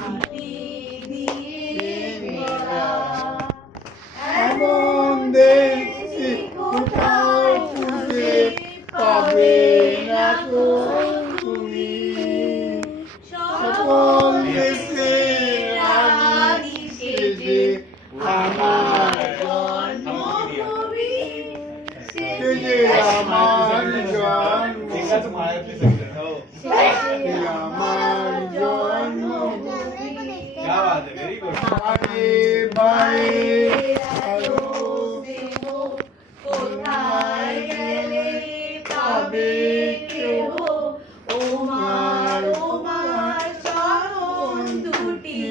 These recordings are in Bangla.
মাটি দিয়ে গড়া। এমন দেশ কোথাও খুঁজে পাবে না তো তুমি। সকল দেশে রানী সেজে আমার জন্মভূমি সেজে আমার আমার জন্মভূমি। কোথায় গেলে পাবে কেহ ওমার চরণ দুটি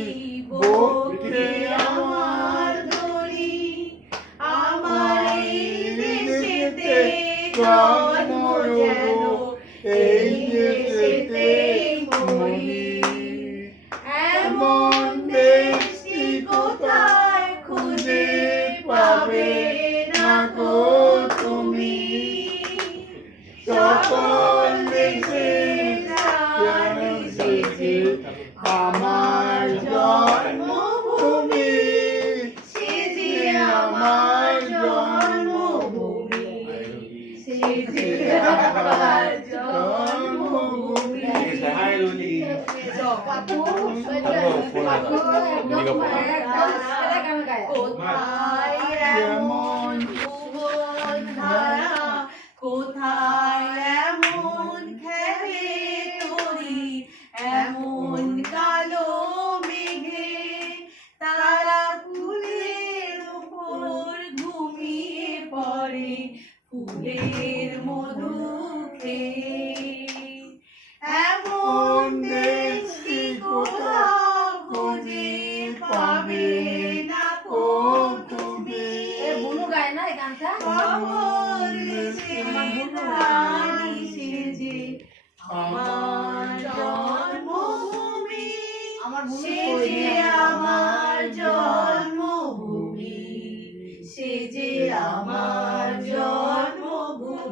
বক্ষে আমার ধরি। আমার এই দেশেতে জন্ম যেন এই দেশেতেই মরি। এমন দেশটি কোথায় খুঁজে পাবে না গো তুমি। সকল দেশে রানী সেজে আমার জন্মভূমি সেজে আমার জন্মভূমি সেজে আমার জন্মভূমি। কোথায় এমন ভুবন ধারা, কোথায় এমন খেলে তরি, এমন কালো মেঘে তারা ফুলের উপর ঘুমিয়ে পড়ে ফুলের মধু খেয়ে। এমন দেশটি কোথাও খুঁজে পাবে না গো তুমি। সকল দেশে রানী সেজে আমার